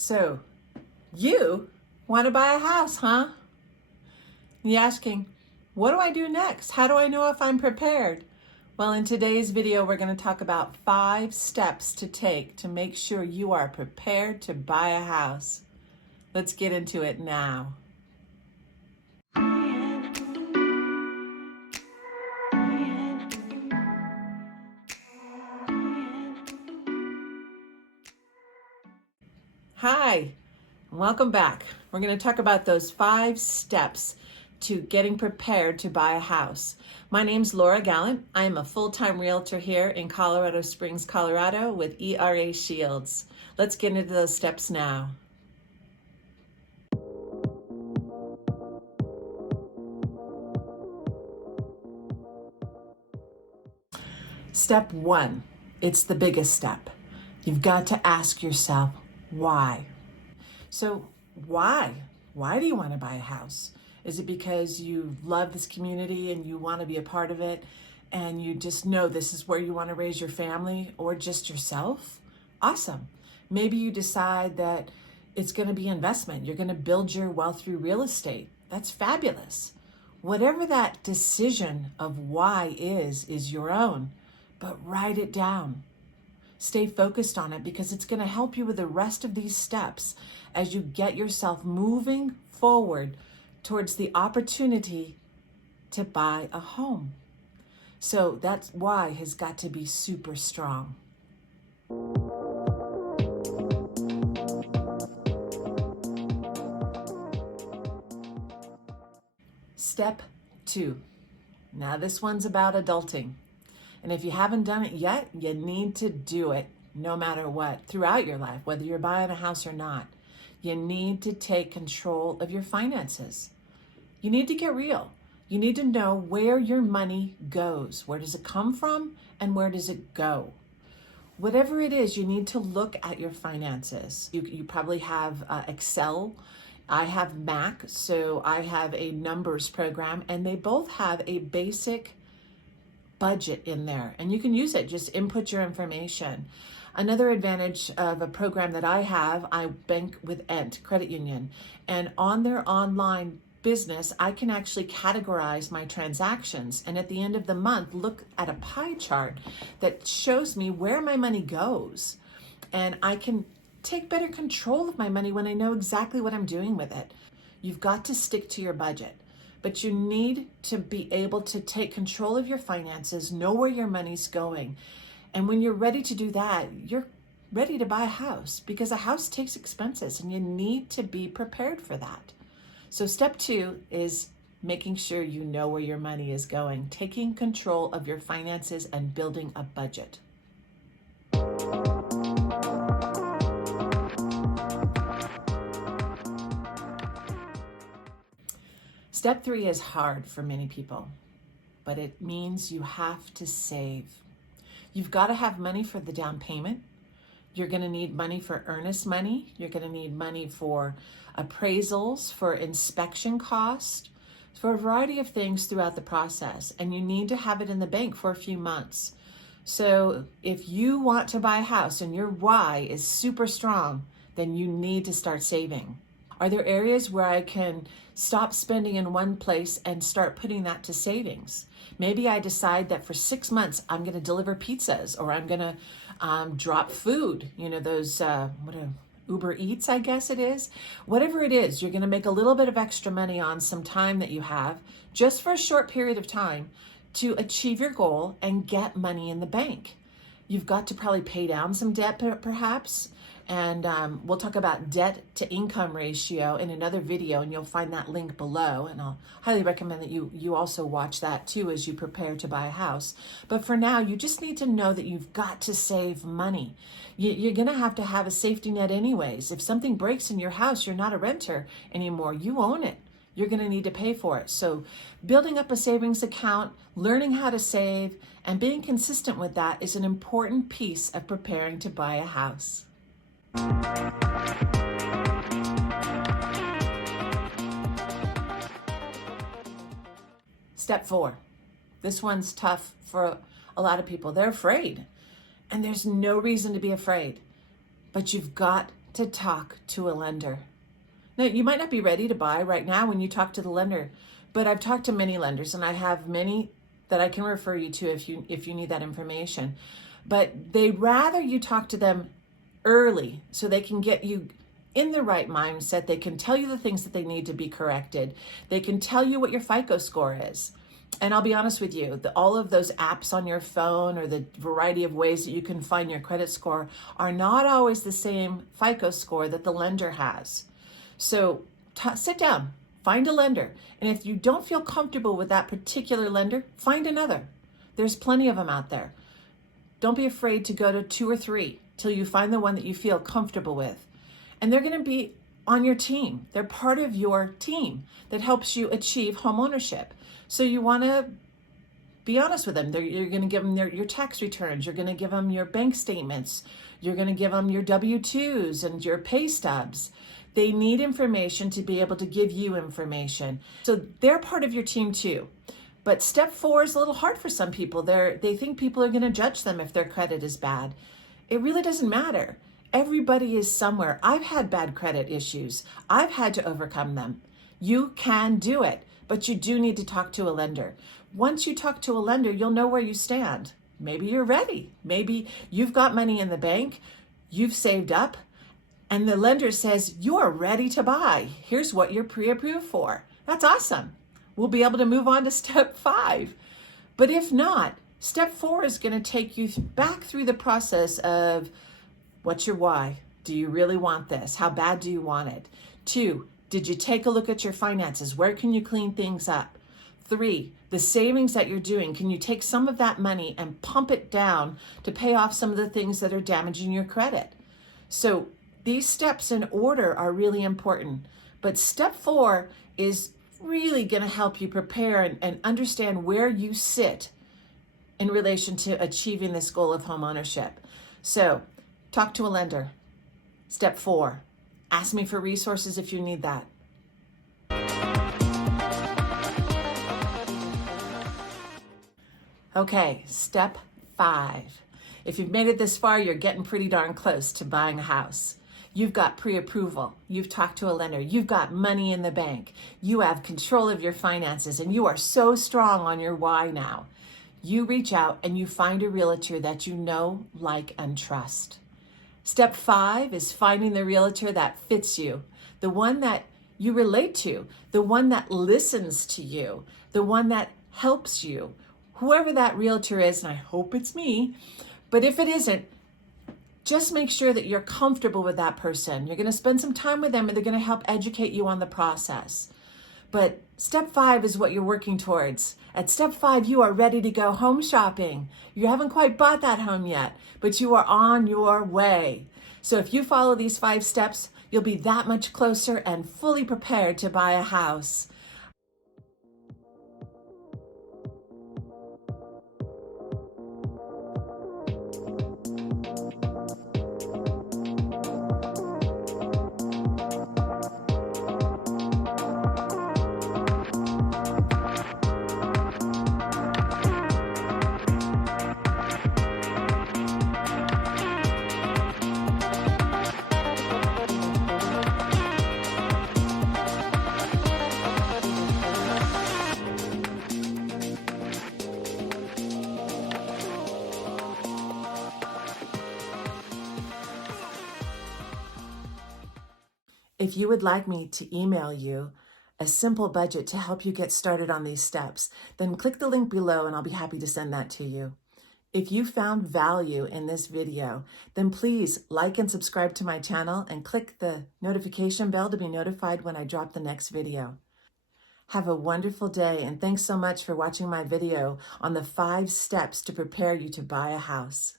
So, you want to buy a house, huh? You're asking, what do I do next? How do I know if I'm prepared? Well, in today's video, we're going to talk about 5 steps to take to make sure you are prepared to buy a house. Let's get into it now. Hi, and welcome back. We're going to talk about those 5 steps to getting prepared to buy a house. My name's Laura Gallant. I am a full-time realtor here in Colorado Springs, Colorado with ERA Shields. Let's get into those steps now. Step 1, it's the biggest step. You've got to ask yourself, why? So why? Why do you want to buy a house? Is it because you love this community and you want to be a part of it and you just know this is where you want to raise your family or just yourself? Awesome. Maybe you decide that it's going to be investment. You're going to build your wealth through real estate. That's fabulous. Whatever that decision of why is your own, but write it down. Stay focused on it because it's going to help you with the rest of these steps as you get yourself moving forward towards the opportunity to buy a home. So that's why has got to be super strong. Step 2. Now this one's about adulting. And if you haven't done it yet, you need to do it no matter what, throughout your life, whether you're buying a house or not. You need to take control of your finances. You need to get real. You need to know where your money goes. Where does it come from and where does it go? Whatever it is, you need to look at your finances. You probably have Excel. I have Mac, so I have a numbers program, and they both have a basic budget in there, and you can use it. Just input your information. Another advantage of a program that I have, I bank with Ent Credit Union, and on their online business, I can actually categorize my transactions, and at the end of the month, look at a pie chart that shows me where my money goes, and I can take better control of my money when I know exactly what I'm doing with it. You've got to stick to your budget. But you need to be able to take control of your finances, know where your money's going. And when you're ready to do that, you're ready to buy a house because a house takes expenses and you need to be prepared for that. So step 2 is making sure you know where your money is going, taking control of your finances and building a budget. Step 3 is hard for many people, but it means you have to save. You've got to have money for the down payment. You're going to need money for earnest money. You're going to need money for appraisals, for inspection costs, for a variety of things throughout the process. And you need to have it in the bank for a few months. So if you want to buy a house and your why is super strong, then you need to start saving. Are there areas where I can stop spending in one place and start putting that to savings? Maybe I decide that for 6 months, I'm going to deliver pizzas or I'm going to drop food, those, Uber Eats, I guess it is. Whatever it is, you're going to make a little bit of extra money on some time that you have just for a short period of time to achieve your goal and get money in the bank. You've got to probably pay down some debt perhaps. And we'll talk about debt to income ratio in another video, and you'll find that link below. And I'll highly recommend that you also watch that too as you prepare to buy a house. But for now, you just need to know that you've got to save money. You're going to have a safety net anyways. If something breaks in your house, you're not a renter anymore. You own it. You're going to need to pay for it. So building up a savings account, learning how to save, and being consistent with that is an important piece of preparing to buy a house. Step 4. This one's tough for a lot of people. They're afraid, and there's no reason to be afraid, but you've got to talk to a lender. Now, you might not be ready to buy right now when you talk to the lender, but I've talked to many lenders, and I have many that I can refer you to if you need that information. But they'd rather you talk to them early so they can get you in the right mindset. They can tell you the things that they need to be corrected. They can tell you what your FICO score is. And I'll be honest with you, all of those apps on your phone or the variety of ways that you can find your credit score are not always the same FICO score that the lender has. So sit down, find a lender. And if you don't feel comfortable with that particular lender, find another. There's plenty of them out there. Don't be afraid to go to 2 or 3 till you find the one that you feel comfortable with. And they're going to be on your team. They're part of your team that helps you achieve home ownership. So you want to be honest with them. You're going to give them your tax returns. You're going to give them your bank statements. You're going to give them your W-2s and your pay stubs. They need information to be able to give you information. So they're part of your team too. But step 4 is a little hard for some people. They think people are going to judge them if their credit is bad. It really doesn't matter. Everybody is somewhere. I've had bad credit issues. I've had to overcome them. You can do it, but you do need to talk to a lender. Once you talk to a lender, you'll know where you stand. Maybe you're ready. Maybe you've got money in the bank, you've saved up, and the lender says, you are ready to buy. Here's what you're pre-approved for. That's awesome. We'll be able to move on to step 5. But if not, step 4 is going to take you back through the process of what's your why? Do you really want this? How bad do you want it? 2, did you take a look at your finances? Where can you clean things up? 3, the savings that you're doing, can you take some of that money and pump it down to pay off some of the things that are damaging your credit? So these steps in order are really important. But step 4 is really going to help you prepare and understand where you sit in relation to achieving this goal of home ownership. So talk to a lender. Step 4, ask me for resources if you need that. Okay, step 5. If you've made it this far, you're getting pretty darn close to buying a house. You've got pre-approval. You've talked to a lender. You've got money in the bank. You have control of your finances, and you are so strong on your why now. You reach out and you find a realtor that you know, like, and trust. Step 5 is finding the realtor that fits you, the one that you relate to, the one that listens to you, the one that helps you. Whoever that realtor is, and I hope it's me, but if it isn't, just make sure that you're comfortable with that person. You're going to spend some time with them and they're going to help educate you on the process. But step 5 is what you're working towards. At step 5, you are ready to go home shopping. You haven't quite bought that home yet, but you are on your way. So if you follow these 5 steps, you'll be that much closer and fully prepared to buy a house. If you would like me to email you a simple budget to help you get started on these steps, then click the link below and I'll be happy to send that to you. If you found value in this video, then please like and subscribe to my channel and click the notification bell to be notified when I drop the next video. Have a wonderful day, and thanks so much for watching my video on the 5 steps to prepare you to buy a house.